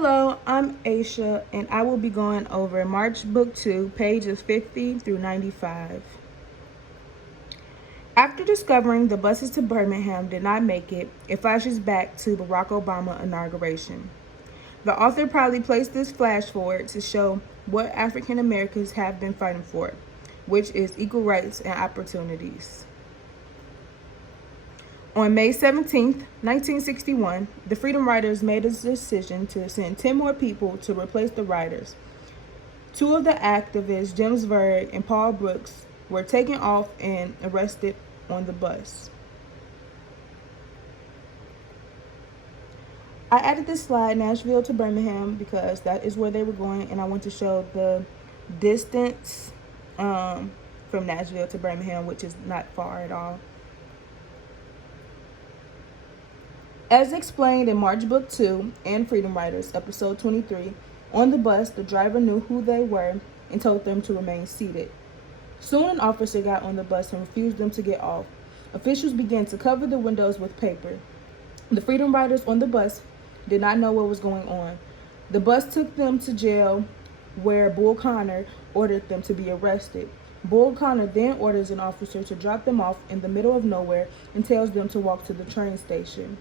Hello, I'm Aisha, and I will be going over March Book 2, pages 50 through 95. After discovering the buses to Birmingham did not make it flashes back to Barack Obama inauguration. The author proudly placed this flash forward to show what African Americans have been fighting for, which is equal rights and opportunities. On May 17, 1961, the Freedom Riders made a decision to send 10 more people to replace the Riders. Two of the activists, James Verg and Paul Brooks, were taken off and arrested on the bus. I added this slide, Nashville to Birmingham, because that is where they were going, and I want to show the distance from Nashville to Birmingham, which is not far at all. As explained in March Book 2 and Freedom Riders, episode 23, on the bus, the driver knew who they were and told them to remain seated. Soon an officer got on the bus and refused them to get off. Officials began to cover the windows with paper. The Freedom Riders on the bus did not know what was going on. The bus took them to jail where Bull Connor ordered them to be arrested. Bull Connor then orders an officer to drop them off in the middle of nowhere and tells them to walk to the train station.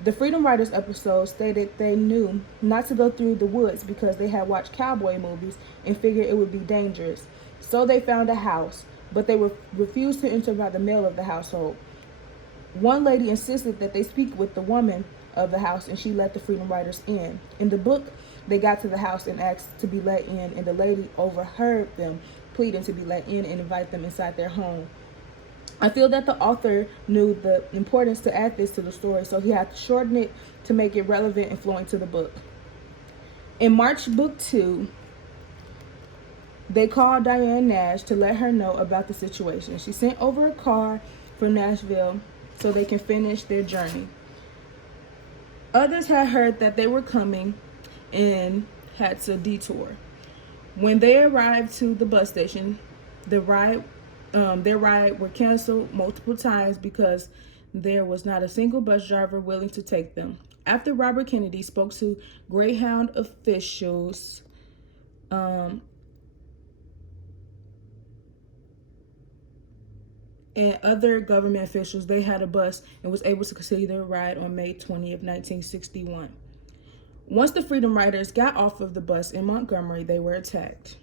The Freedom Riders episode stated they knew not to go through the woods because they had watched cowboy movies and figured it would be dangerous. So they found a house, but they refused to enter by the male of the household. One lady insisted that they speak with the woman of the house, and she let the Freedom Riders in. In the book, they got to the house and asked to be let in, and the lady overheard them pleading to be let in and invite them inside their home. I feel that the author knew the importance to add this to the story, so he had to shorten it to make it relevant and flowing to the book. In March Book 2, they called Diane Nash to let her know about the situation. She sent over a car from Nashville so they can finish their journey. Others had heard that they were coming and had to detour. When they arrived to the bus station, their ride were canceled multiple times because there was not a single bus driver willing to take them. After Robert Kennedy spoke to Greyhound officials, and other government officials, they had a bus and was able to continue their ride on May 20th, 1961. Once the Freedom Riders got off of the bus in Montgomery, they were attacked.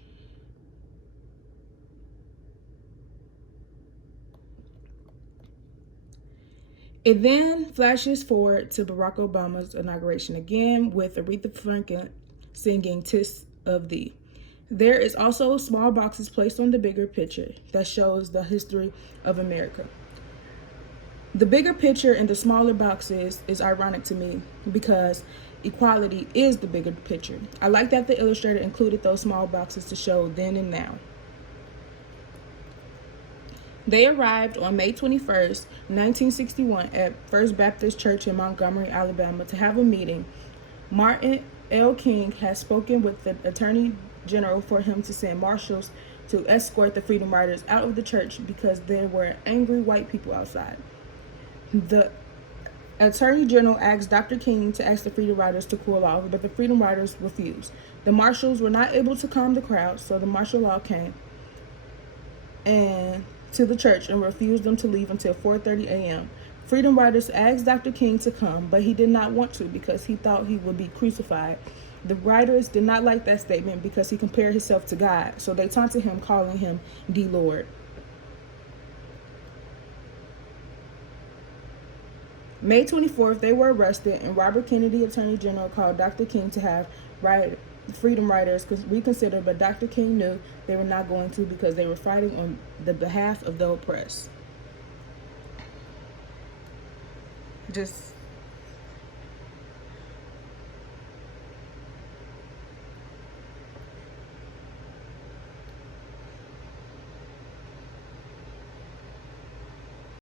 It then flashes forward to Barack Obama's inauguration again with Aretha Franklin singing "'Tis of Thee." There is also small boxes placed on the bigger picture that shows the history of America. The bigger picture and the smaller boxes is ironic to me because equality is the bigger picture. I like that the illustrator included those small boxes to show then and now. They arrived on May 21st, 1961 at First Baptist Church in Montgomery, Alabama to have a meeting. Martin L. King had spoken with the Attorney General for him to send marshals to escort the Freedom Riders out of the church because there were angry white people outside. The Attorney General asked Dr. King to ask the Freedom Riders to cool off, but the Freedom Riders refused. The marshals were not able to calm the crowd, so the martial law came to the church and refused them to leave until 4:30 a.m. Freedom Riders asked Dr. King to come, but he did not want to because he thought he would be crucified. The Riders did not like that statement because he compared himself to God, so they taunted him, calling him the Lord. May 24th, they were arrested, and Robert Kennedy, Attorney General, called Dr. King to have Freedom Riders reconsider, but Dr. King knew they were not going to because they were fighting on the behalf of the oppressed. Just